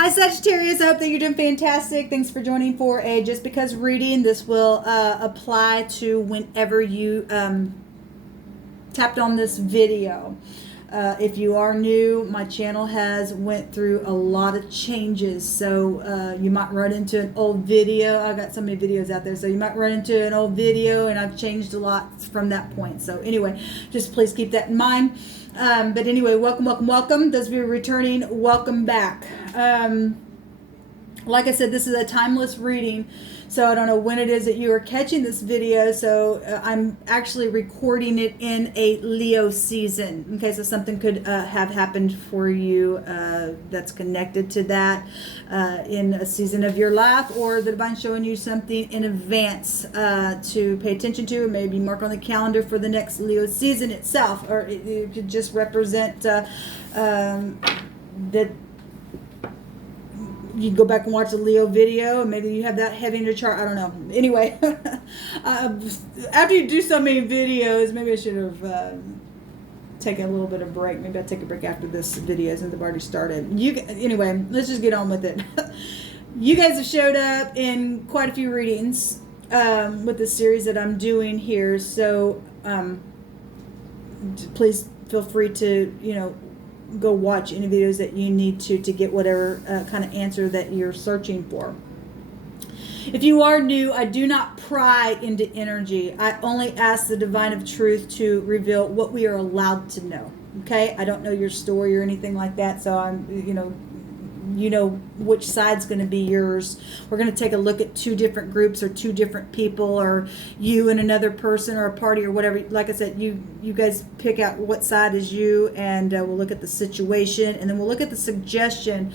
Hi Sagittarius, I hope that you're doing fantastic. Thanks for joining for a Just Because reading. This will apply to whenever you tapped on this video. If you are new, my channel has went through a lot of changes, so you might run into an old video. I've got so many videos out there, so you might run into an old video, and I've changed a lot from that point. So anyway, just please keep that in mind. But anyway, welcome. Those of you returning, welcome back. Like I said, this is a timeless reading, so I don't know when it is that you are catching this video. So I'm actually recording it in a Leo season. Okay, so something could have happened for you that's connected to that in a season of your life, or the divine showing you something in advance to pay attention to, or maybe mark on the calendar for the next Leo season itself, or it could just represent that you go back and watch a Leo video, and maybe you have that heavy in your chart. I don't know. Anyway, after you do so many videos, maybe I should have taken a little bit of break. Maybe I'll take a break after this video since I've already started. Anyway, let's just get on with it. You guys have showed up in quite a few readings with the series that I'm doing here. So please feel free to, go watch any videos that you need to get whatever kind of answer that you're searching for. If you are new, I do not pry into energy. I only ask the divine of truth to reveal what we are allowed to know. Okay? I don't know your story or anything like that, so I'm, you know which side's going to be yours. We're going to take a look at two different groups or two different people, or you and another person, or a party, or whatever. Like I said, you guys pick out what side is you, and we'll look at the situation, and then we'll look at the suggestion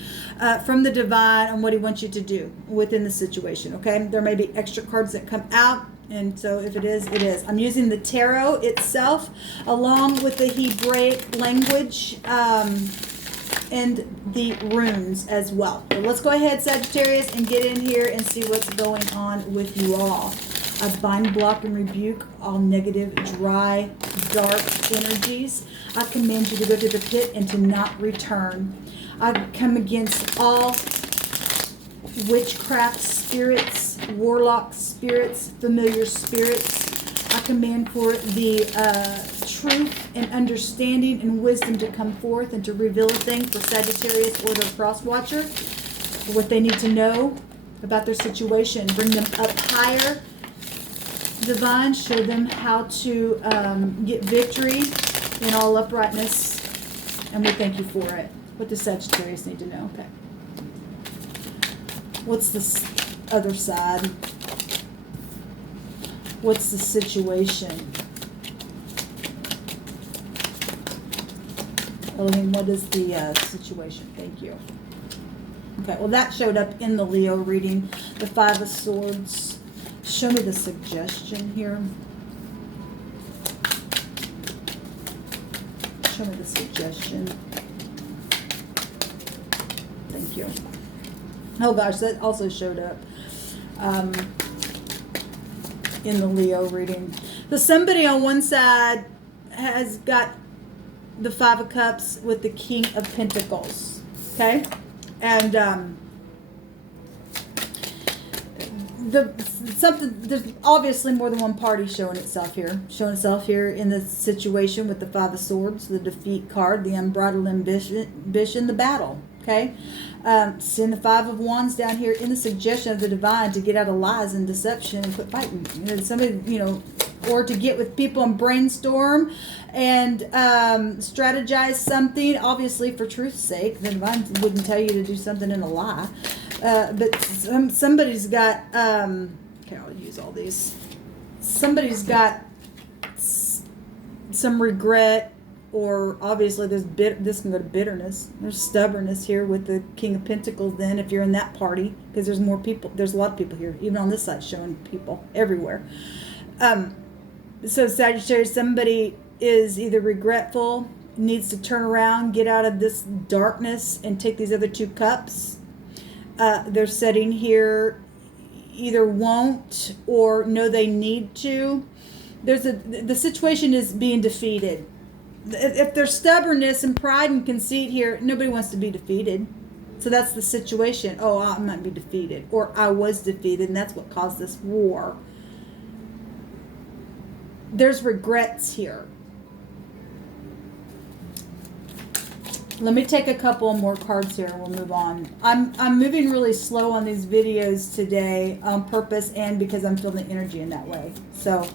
from the divine on what he wants you to do within the situation. Okay, there may be extra cards that come out, and so if it is, it is. I'm using the tarot itself along with the Hebraic language and the runes as well. So let's go ahead, Sagittarius, and get in here and see what's going on with you all. I bind, block, and rebuke all negative, dry, dark energies. I command you to go to the pit and to not return. I come against all witchcraft spirits, warlock spirits, familiar spirits. I command for the truth and understanding and wisdom to come forth and to reveal a thing for Sagittarius or their cross watcher, what they need to know about their situation. Bring them up higher, divine. Show them how to get victory in all uprightness, and we thank you for it. What does Sagittarius need to know? Okay. What's this other side? What's the situation? Elohim, what is the situation? Thank you. Okay, well that showed up in the Leo reading. The Five of Swords. Show me the suggestion here. Show me the suggestion. Thank you. Oh gosh, that also showed up in the Leo reading. So somebody on one side has got the Five of Cups with the King of Pentacles. Okay? And there's obviously more than one party showing itself here. Showing itself here in the situation with the Five of Swords, the defeat card, the unbridled ambition, the battle. Okay? Send the Five of Wands down here in the suggestion of the divine to get out of lies and deception and quit fighting. Somebody, or to get with people and brainstorm and strategize something, obviously for truth's sake. The divine wouldn't tell you to do something in a lie. But somebody's got, okay, I'll use all these. Somebody's got some regret, or obviously this can go to bitterness. There's stubbornness here with the King of Pentacles then, if you're in that party, because there's more people. There's a lot of people here, even on this side, showing people everywhere. So Sagittarius, somebody is either regretful, needs to turn around, get out of this darkness, and take these other two cups. They're sitting here, either won't or know they need to. The situation is being defeated. If there's stubbornness and pride and conceit here, nobody wants to be defeated. So that's the situation. Oh, I might be defeated, or I was defeated, and that's what caused this war. There's regrets here. Let me take a couple more cards here and we'll move on. I'm moving really slow on these videos today on purpose and because I'm feeling the energy in that way. So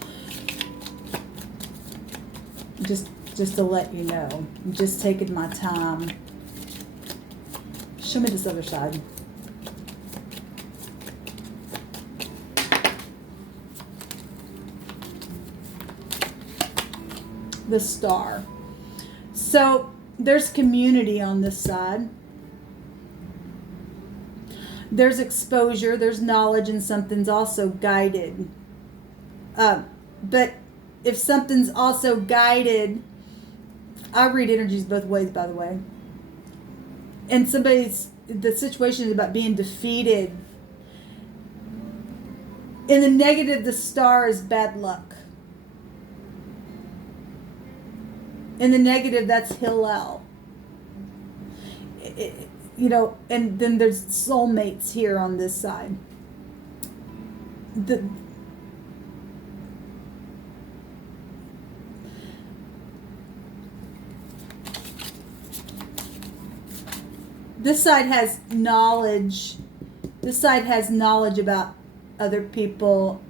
just to let you know, I'm just taking my time. Show me this other side. The Star. So there's community on this side. There's exposure, there's knowledge, and something's also guided. But if something's also guided, I read energies both ways, by the way. And the situation is about being defeated. In the negative, the Star is bad luck. In the negative, that's Hillel. You know, and then there's soulmates here on this side. This side has knowledge. This side has knowledge about other people.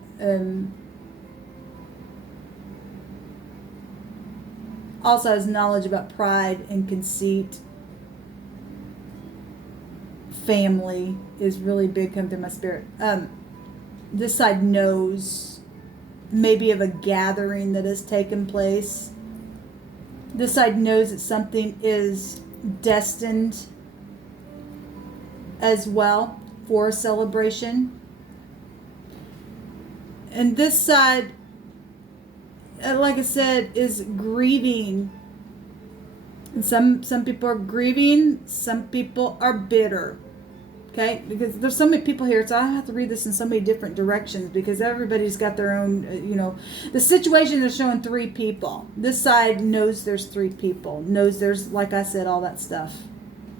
Also has knowledge about pride and conceit. Family is really big, come through my spirit. This side knows maybe of a gathering that has taken place. This side knows that something is destined as well for a celebration. And this side, like I said, is grieving. And some people are grieving, some people are bitter. Okay? Because there's so many people here, so I have to read this in so many different directions because everybody's got their own, you know. The situation is showing 3 people. This side knows there's 3 people. Knows there's, like I said, all that stuff.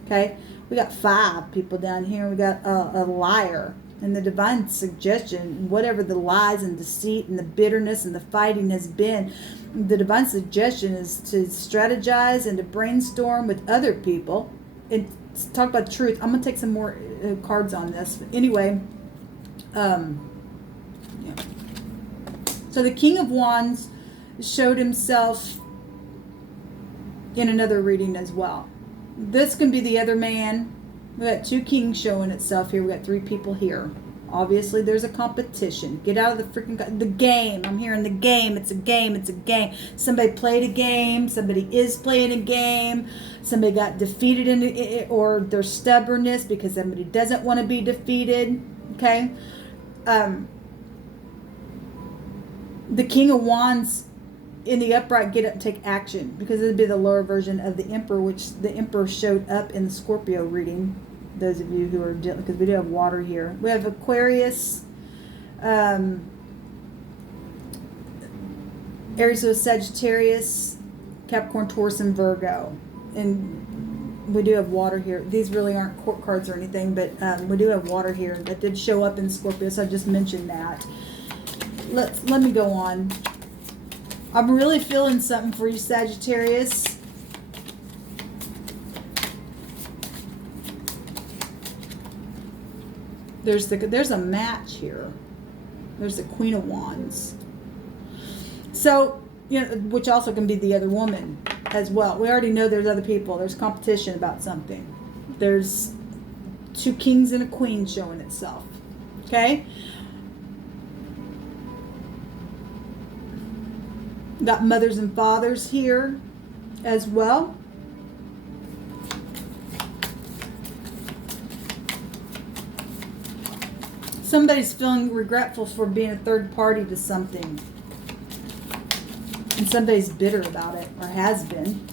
Okay? We got 5 people down here. We got a liar. And the divine suggestion, whatever the lies and deceit and the bitterness and the fighting has been, the divine suggestion is to strategize and to brainstorm with other people and talk about truth. I'm going to take some more cards on this. Anyway, yeah. So the King of Wands showed himself in another reading as well. This can be the other man. We got 2 kings showing itself here. We got 3 people here. Obviously, there's a competition. Get out of the freaking the game. I'm hearing the game. It's a game. It's a game. Somebody played a game. Somebody is playing a game. Somebody got defeated in it, or their stubbornness because somebody doesn't want to be defeated. Okay. The King of Wands in the upright, get up and take action, because it would be the lower version of the Emperor, which the Emperor showed up in the Scorpio reading. Those of you who are dealing, because we do have water here. We have Aquarius, Aries with Sagittarius, Capricorn, Taurus, and Virgo. And we do have water here. These really aren't court cards or anything, but we do have water here that did show up in Scorpio, so I just mentioned that. Let me go on. I'm really feeling something for you, Sagittarius. There's a match here. There's the Queen of Wands. So, you know, which also can be the other woman as well. We already know there's other people. There's competition about something. There's 2 kings and a queen showing itself. Okay? Got mothers and fathers here as well. Somebody's feeling regretful for being a third party to something. And somebody's bitter about it, or has been.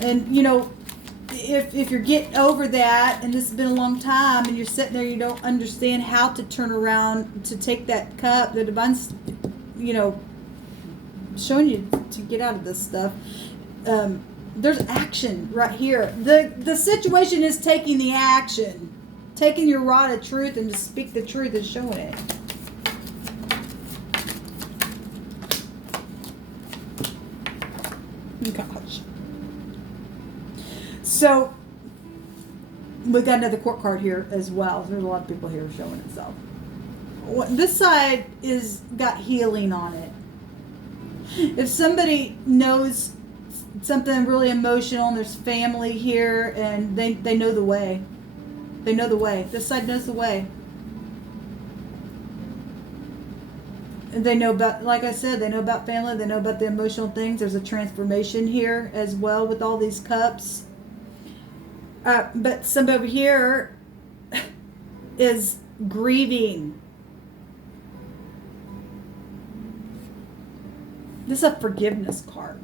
And, you know, if you're getting over that, and this has been a long time, and you're sitting there, you don't understand how to turn around to take that cup, the divine's, you know, showing you to get out of this stuff. There's action right here. The situation is taking the action. Taking your rod of truth and to speak the truth is showing it. Gosh. So, we got another court card here as well. There's a lot of people here showing itself. This side is got healing on it. If somebody knows something really emotional and there's family here and they know the way. They know the way. This side knows the way. And they know about, like I said, they know about family. They know about the emotional things. There's a transformation here as well with all these cups. But some over here is grieving. This is a forgiveness card.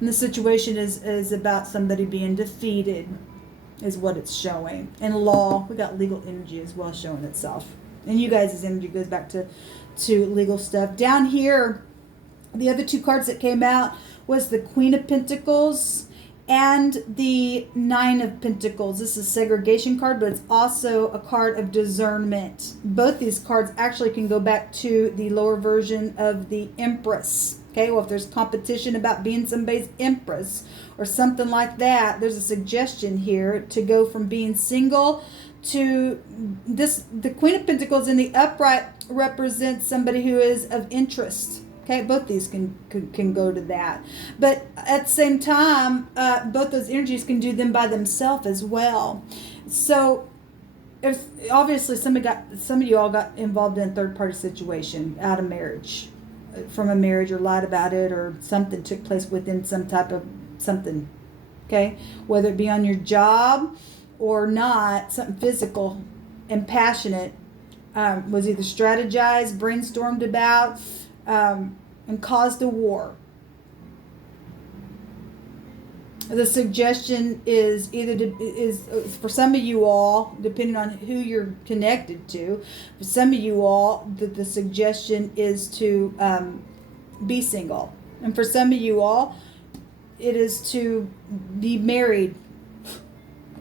And the situation is about somebody being defeated, is what it's showing. And law, we got legal energy as well showing itself. And you guys' energy goes back to legal stuff. Down here, the other two cards that came out was the Queen of Pentacles and the Nine of Pentacles. This is a segregation card, but it's also a card of discernment. Both these cards actually can go back to the lower version of the Empress. Okay, well, if there's competition about being somebody's Empress or something like that, there's a suggestion here to go from being single to this. The Queen of Pentacles in the upright represents somebody who is of interest. Okay, both these can go to that. But at the same time, both those energies can do them by themselves as well. So if obviously some of you all got involved in a third party situation out of marriage, from a marriage, or lied about it, or something took place within some type of something. Okay, whether it be on your job or not, something physical and passionate was either strategized, brainstormed about, and caused a war. The suggestion is is for some of you all, depending on who you're connected to, for some of you all, the suggestion is to be single. And for some of you all, it is to be married.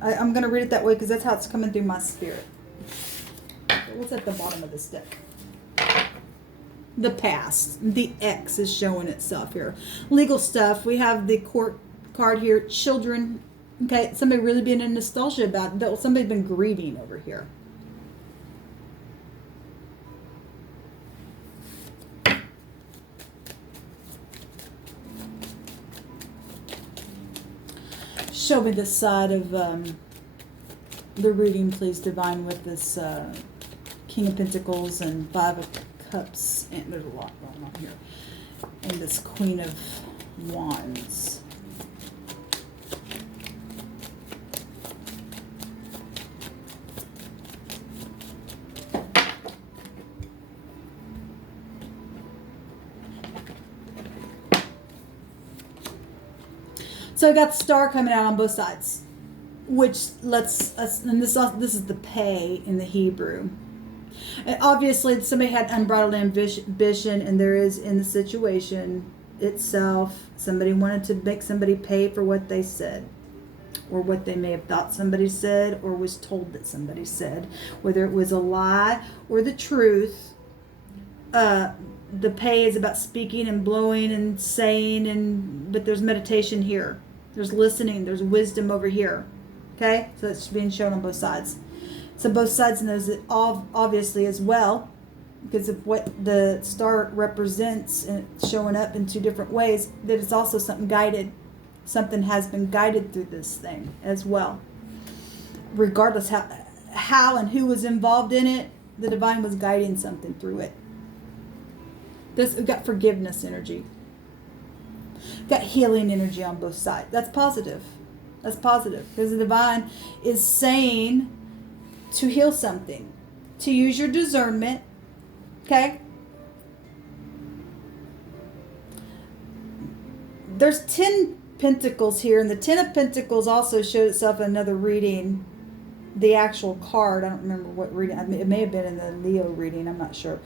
I'm going to read it that way because that's how it's coming through my spirit. What's at the bottom of this deck? The past. The X is showing itself here. Legal stuff. We have the court card here. Children. Okay, somebody really being in nostalgia about it. Somebody's been grieving over here. Show me the side of the reading, please, Divine, with this King of Pentacles and Five of Cups. And there's a lot going on here. And this Queen of Wands. So I got the star coming out on both sides, which lets us, and this is the pay in the Hebrew. And obviously, somebody had unbridled ambition, and there is in the situation itself, somebody wanted to make somebody pay for what they said, or what they may have thought somebody said, or was told that somebody said, whether it was a lie or the truth. The pay is about speaking and blowing and saying, but there's meditation here. There's listening. There's wisdom over here. Okay? So it's being shown on both sides. So both sides knows it obviously as well, because of what the star represents, and it's showing up in two different ways, that it's also something guided. Something has been guided through this thing as well. Regardless how and who was involved in it, the divine was guiding something through it. We've got forgiveness energy. Got healing energy on both sides. That's positive. That's positive. Because the divine is saying to heal something. To use your discernment. Okay? There's 10 Pentacles here. And the 10 of Pentacles also showed itself in another reading. The actual card. I don't remember what reading. It may have been in the Leo reading. I'm not sure.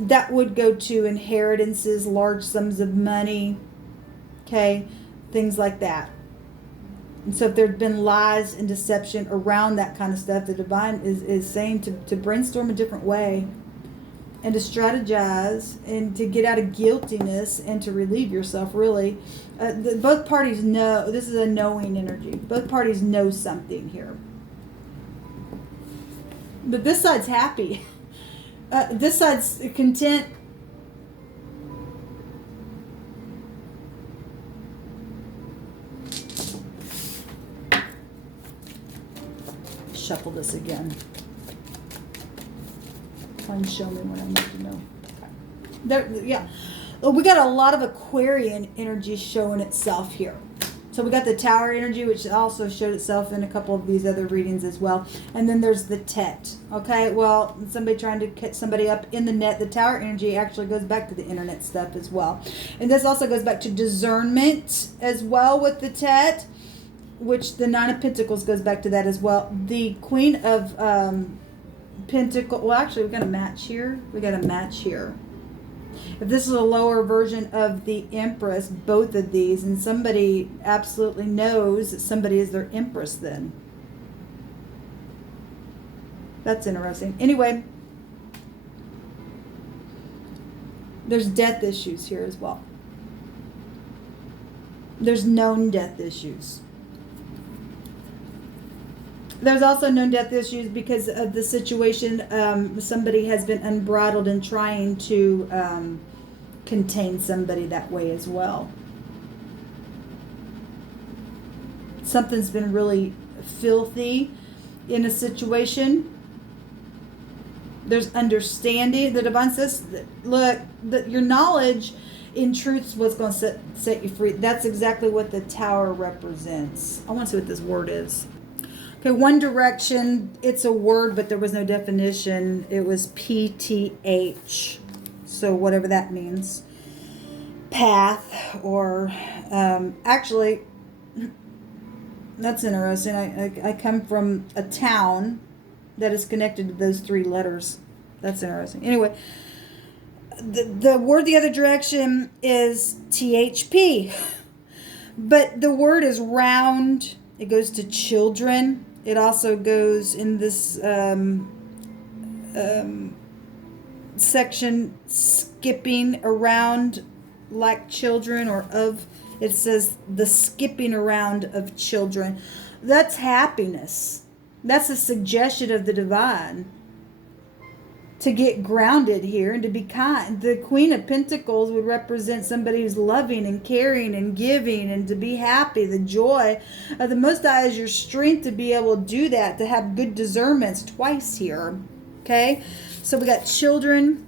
That would go to inheritances, large sums of money. Okay, things like that. And so if there's been lies and deception around that kind of stuff, the divine is saying to brainstorm a different way and to strategize and to get out of guiltiness and to relieve yourself, really. Both parties know, this is a knowing energy. Both parties know something here. But this side's happy. This side's content. Shuffle this again. Try and show me what I need to know. There, yeah. We got a lot of Aquarian energy showing itself here. So we got the Tower energy, which also showed itself in a couple of these other readings as well. And then there's the Tet. Okay, well, somebody trying to catch somebody up in the net. The Tower energy actually goes back to the internet stuff as well. And this also goes back to discernment as well with the Tet, which the Nine of Pentacles goes back to that as well. The Queen of Pentacles, well, actually, we got a match here. We got a match here. If this is a lower version of the Empress, both of these, and somebody absolutely knows that somebody is their Empress then. That's interesting. Anyway, there's death issues here as well. There's known death issues. There's also known death issues because of the situation. Somebody has been unbridled in trying to contain somebody that way as well. Something's been really filthy in a situation. There's understanding. The divine says, look, your knowledge in truth is what's going to set you free. That's exactly what the Tower represents. I want to see what this word is. Okay, One Direction, it's a word, but there was no definition. It was PTH. So whatever that means. Path, or actually, that's interesting. I come from a town that is connected to those three letters. That's interesting. Anyway, the word the other direction is THP. But the word is round. It goes to children. It also goes in this section, skipping around like children, or of, it says the skipping around of children. That's happiness. That's a suggestion of the divine to get grounded here and to be kind. The Queen of Pentacles would represent somebody who's loving and caring and giving and to be happy. The joy of the Most High is your strength to be able to do that, to have good discernments twice here. Okay? So we got children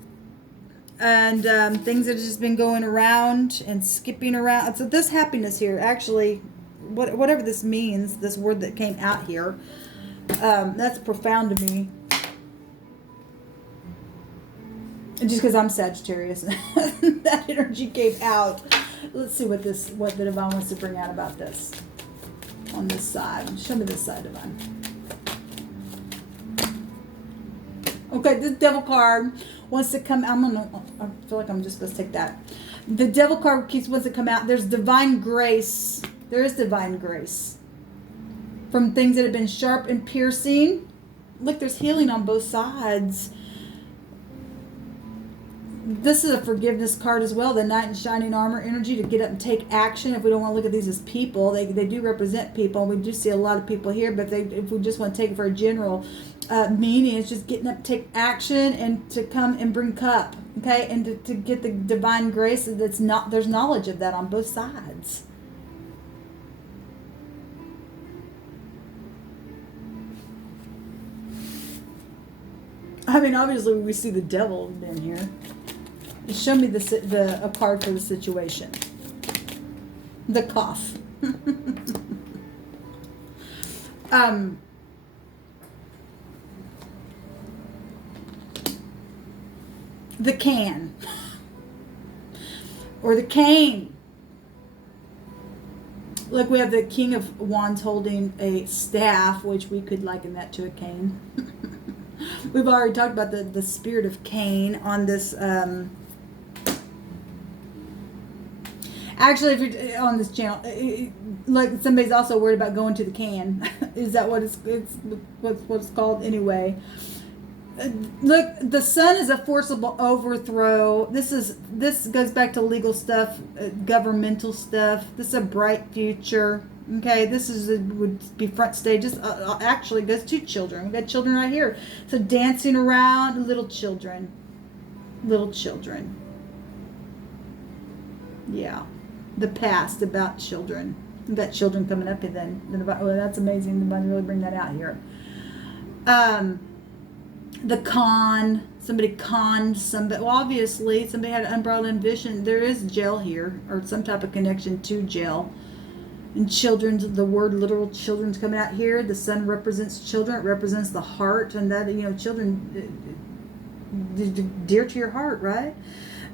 and things that have just been going around and skipping around. So this happiness here, actually, whatever this means, this word that came out here, that's profound to me. And just because I'm Sagittarius, that energy came out. Let's see what the divine wants to bring out about this on this side. Show me this side, divine. Okay, this Devil card wants to come. I feel like I'm just supposed to take that. The Devil card wants to come out. There's divine grace. There is divine grace from things that have been sharp and piercing. Look, there's healing on both sides. This is a forgiveness card as well. The Knight in Shining Armor energy, to get up and take action. If we don't want to look at these as people, they do represent people. We do see a lot of people here, but if we just want to take it for a general meaning, it's just getting up to take action and to come and bring cup, okay, and to get the divine grace. That's not, there's knowledge of that on both sides. I mean, obviously we see the devil in here. Show me a card for the situation. The cough. The can. Or the cane. Look, we have the King of Wands holding a staff, which we could liken that to a cane. We've already talked about the spirit of Cain on this. Actually, if you're on this channel, look, somebody's also worried about going to the can. Is that what it's what it's called anyway? Look, the sun is a forcible overthrow. This goes back to legal stuff, governmental stuff. This is a bright future. Okay, would be front stage. This actually goes to children. We've got children right here. So dancing around, little children. Yeah, the past about children. We've got children coming up and then well, that's amazing. The Bible really bring that out here. The con, somebody conned somebody. Well, obviously, somebody had an unbridled ambition. There is jail here, or some type of connection to jail. And children's, the word literal children's coming out here. The sun represents children. It represents the heart, and that, children dear to your heart, right?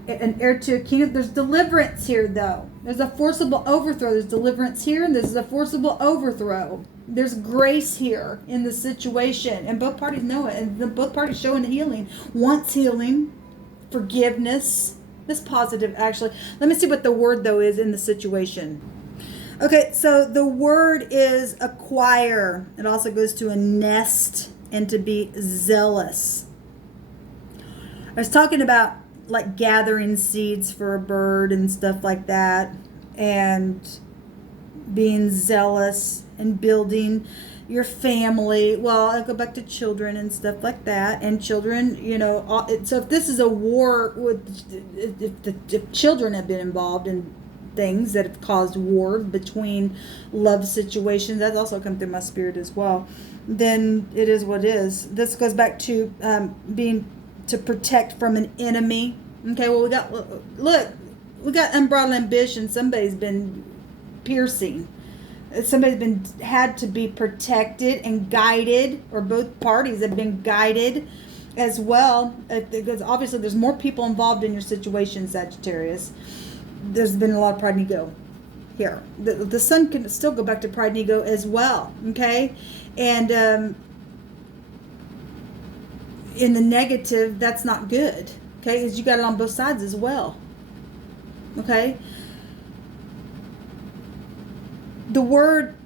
An heir to a kingdom. There's deliverance here, though. There's a forcible overthrow. There's deliverance here, and there's a forcible overthrow. There's grace here in the situation, and both parties know it, and both parties showing healing. Wants healing, forgiveness. This positive, actually. Let me see what the word, though, is in the situation. Okay, so the word is acquire. It also goes to a nest and to be zealous. I was talking about like gathering seeds for a bird and stuff like that, and being zealous and building your family. Well, I'll go back to children and stuff like that. And children, so if this is a war if children have been involved in things that have caused war between love situations, that's also come through my spirit as well, then it is what it is. This goes back to being to protect from an enemy. Okay, well, we got unbridled ambition. Somebody's been piercing. Somebody's been had to be protected and guided, or both parties have been guided as well. Because obviously there's more people involved in your situation, Sagittarius. There's been a lot of pride and ego here. The sun can still go back to pride and ego as well. Okay, and in the negative, that's not good. Okay, because you got it on both sides as well. Okay. The word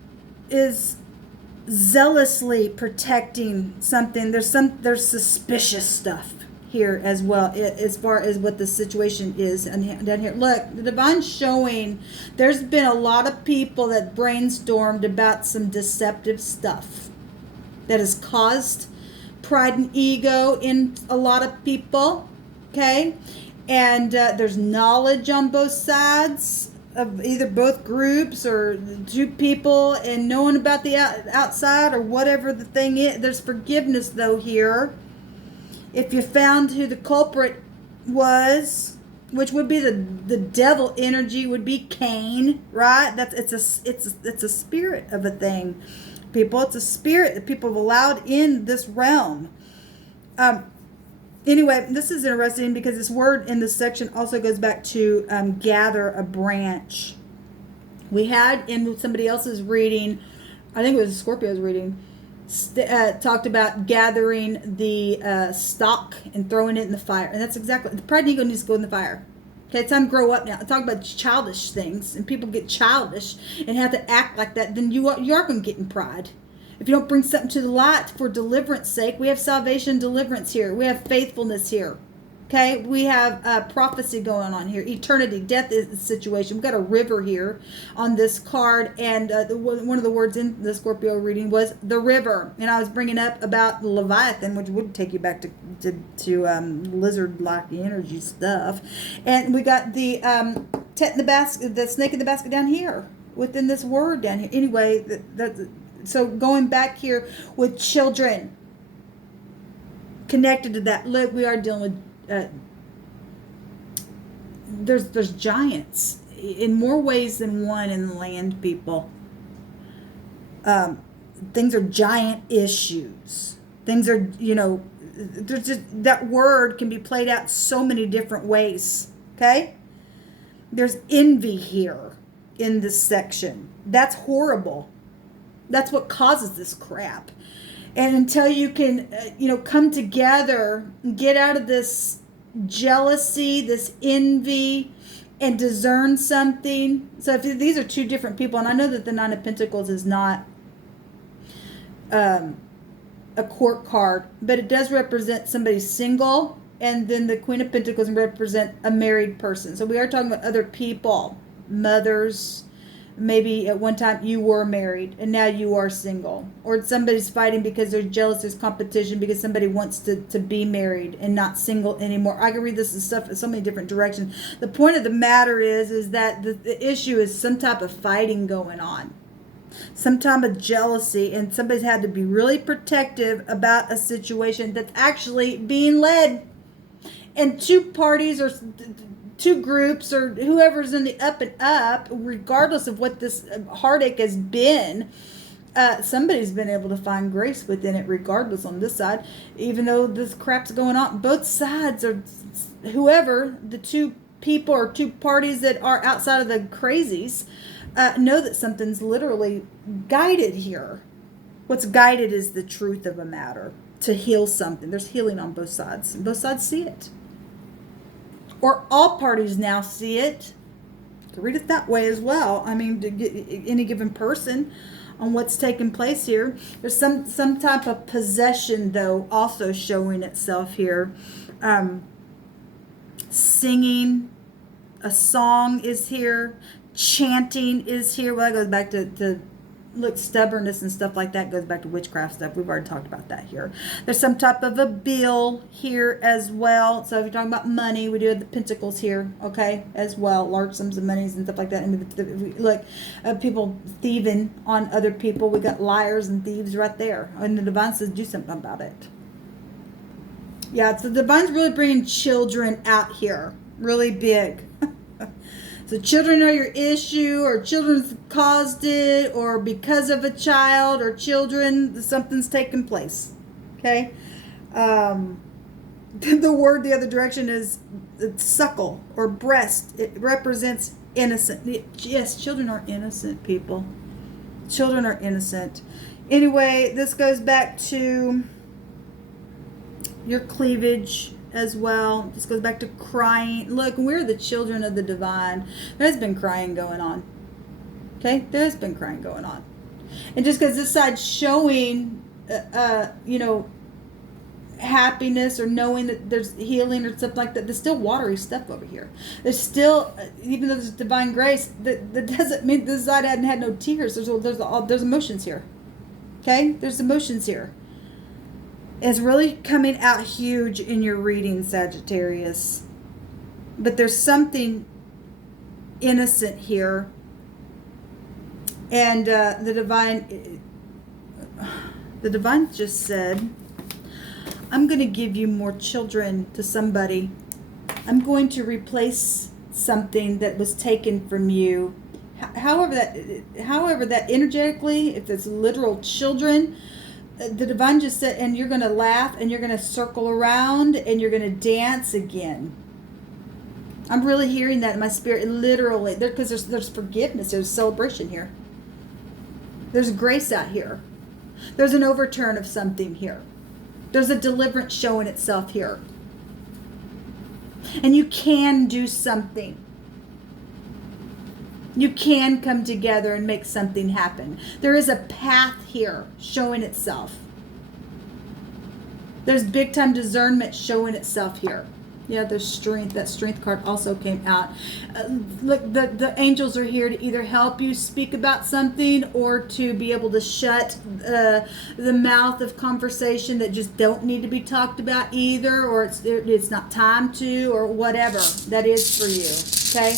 is zealously protecting something. There's suspicious stuff here as well, as far as what the situation is. And down here, look, the divine's showing there's been a lot of people that brainstormed about some deceptive stuff that has caused pride and ego in a lot of people. Okay, and there's knowledge on both sides of either both groups or two people, and knowing about the outside or whatever the thing is. There's forgiveness though here. If you found who the culprit was, which would be the devil energy, would be Cain, right? It's a spirit of a thing, people. It's a spirit that people have allowed in this realm. Anyway, this is interesting because this word in this section also goes back to gather a branch. We had in somebody else's reading, I think it was Scorpio's reading, talked about gathering the stalk and throwing it in the fire. And that's exactly, the pride and ego needs to go in the fire. Okay, it's time to grow up now. I talk about childish things, and people get childish and have to act like that, then you are going to get in pride. If you don't bring something to the light for deliverance sake, we have salvation, deliverance here. We have faithfulness here. Okay, we have prophecy going on here. Eternity, death is the situation. We've got a river here on this card, and one of the words in the Scorpio reading was the river. And I was bringing up about Leviathan, which would take you back to lizard-like energy stuff. And we got the tent in the basket, the snake in the basket down here within this word down here. Anyway, so going back here with children, connected to that, look, we are dealing with there's giants in more ways than one in the land, people. Things are giant issues. Things are, there's just, that word can be played out so many different ways. Okay, there's envy here in this section. That's horrible. That's what causes this crap. And until you can, come together, get out of this jealousy, this envy, and discern something. So if these are two different people, and I know that the Nine of Pentacles is not a court card, but it does represent somebody single, and then the Queen of Pentacles represent a married person. So we are talking about other people, mothers. Maybe at one time you were married and now you are single, or somebody's fighting because they're jealous, there's competition because somebody wants to be married and not single anymore. I can read this and stuff in so many different directions. The point of the matter is that the issue is some type of fighting going on, some type of jealousy, and somebody's had to be really protective about a situation that's actually being led, and two parties or two groups or whoever's in the up and up, regardless of what this heartache has been, somebody's been able to find grace within it, regardless on this side, even though this crap's going on. Both sides, or whoever, the two people or two parties that are outside of the crazies, know that something's literally guided here. What's guided is the truth of a matter to heal something. There's healing on both sides. Both sides see it. Or all parties now see it. You can read it that way as well. I mean, to get any given person on what's taking place here. There's some type of possession, though, also showing itself here. Singing, a song is here. Chanting is here. Well, that goes back to look, stubbornness and stuff like that goes back to witchcraft stuff. We've already talked about that here. There's some type of a bill here as well. So if you're talking about money, we do have the pentacles here, okay, as well. Large sums of monies and stuff like that. And look, people thieving on other people. We got liars and thieves right there. And the divine says do something about it. Yeah, so the divine's really bringing children out here. Really big. So children are your issue, or children's caused it, or because of a child, or children, something's taken place. Okay? The word the other direction is suckle or breast. It represents innocent. Yes, children are innocent, people. Children are innocent. Anyway, this goes back to your cleavage as well. This goes back to crying. Look, we're the children of the divine. There's been crying going on. Okay? There's been crying going on. And just because this side's showing, happiness or knowing that there's healing or stuff like that, there's still watery stuff over here. There's still, even though there's divine grace, that doesn't mean this side hadn't had no tears. There's emotions here. Okay? There's emotions here. It's really coming out huge in your reading, Sagittarius. But there's something innocent here. And the divine just said, I'm going to give you more children to somebody. I'm going to replace something that was taken from you. However that energetically, if it's literal children, the divine just said, and you're going to laugh and you're going to circle around and you're going to dance again. I'm really hearing that in my spirit, literally, because there's forgiveness, there's celebration here. There's grace out here. There's an overturn of something here. There's a deliverance showing itself here. And you can do something. You can come together and make something happen. There is a path here showing itself. There's big time discernment showing itself here. Yeah, there's strength. That strength card also came out. Look, the angels are here to either help you speak about something or to be able to shut the mouth of conversation that just don't need to be talked about either, or it's not time to, or whatever that is for you. Okay?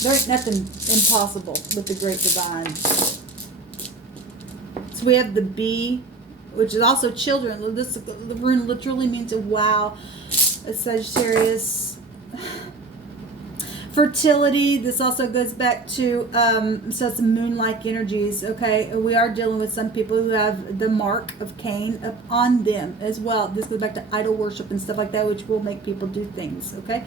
There ain't nothing impossible with the great divine. So we have the bee, which is also children. The rune literally means a wow. A Sagittarius. Fertility. This also goes back to some moon-like energies. Okay, we are dealing with some people who have the mark of Cain upon them as well. This goes back to idol worship and stuff like that, which will make people do things. Okay.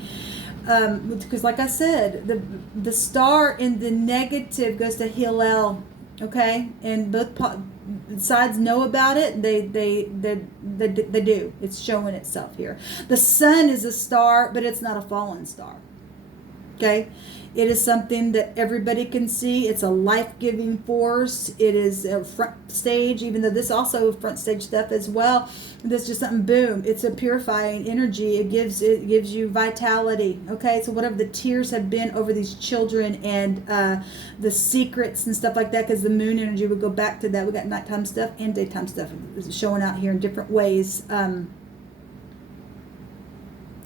Because like I said, the star in the negative goes to Hillel, okay, and sides know about it, they do. It's showing itself here. The sun is a star, but it's not a fallen star. Okay? It is something that everybody can see. It's a life-giving force. It is a front stage, even though this also front stage stuff as well. This is just something, boom. It's a purifying energy. It gives you vitality. Okay, so whatever the tears have been over these children and the secrets and stuff like that, because the moon energy would go back to that. We got nighttime stuff and daytime stuff showing out here in different ways.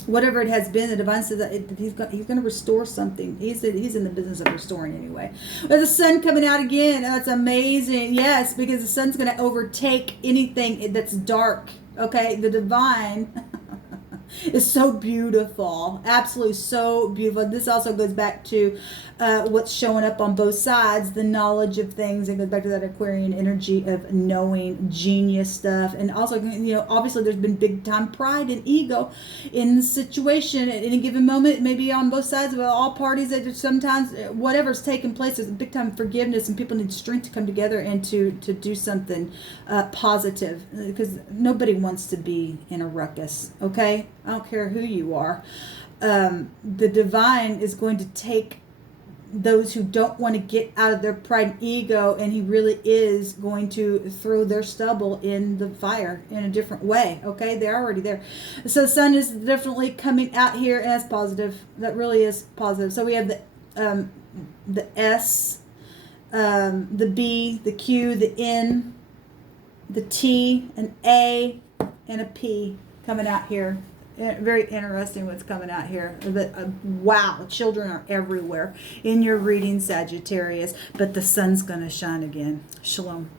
Whatever it has been, the divine says that he's going to restore something. He's in the business of restoring anyway. There's the sun coming out again. That's amazing. Yes, because the sun's going to overtake anything that's dark. Okay, the divine is so beautiful. Absolutely so beautiful. This also goes back to what's showing up on both sides, the knowledge of things. It goes back to that Aquarian energy of knowing, genius stuff. And also, obviously there's been big time pride and ego in the situation at any given moment, maybe on both sides of all parties. That sometimes whatever's taking place, there's big time forgiveness, and people need strength to come together and to do something positive, because nobody wants to be in a ruckus. Okay, I don't care who you are. The divine is going to take those who don't want to get out of their pride and ego, and he really is going to throw their stubble in the fire in a different way. Okay, they're already there. So the sun is definitely coming out here, and that's positive. That really is positive. So we have the S, the B, the Q, the N, the T, an A, and a P coming out here. Very interesting what's coming out here. But wow, children are everywhere in your reading, Sagittarius. But the sun's going to shine again. Shalom.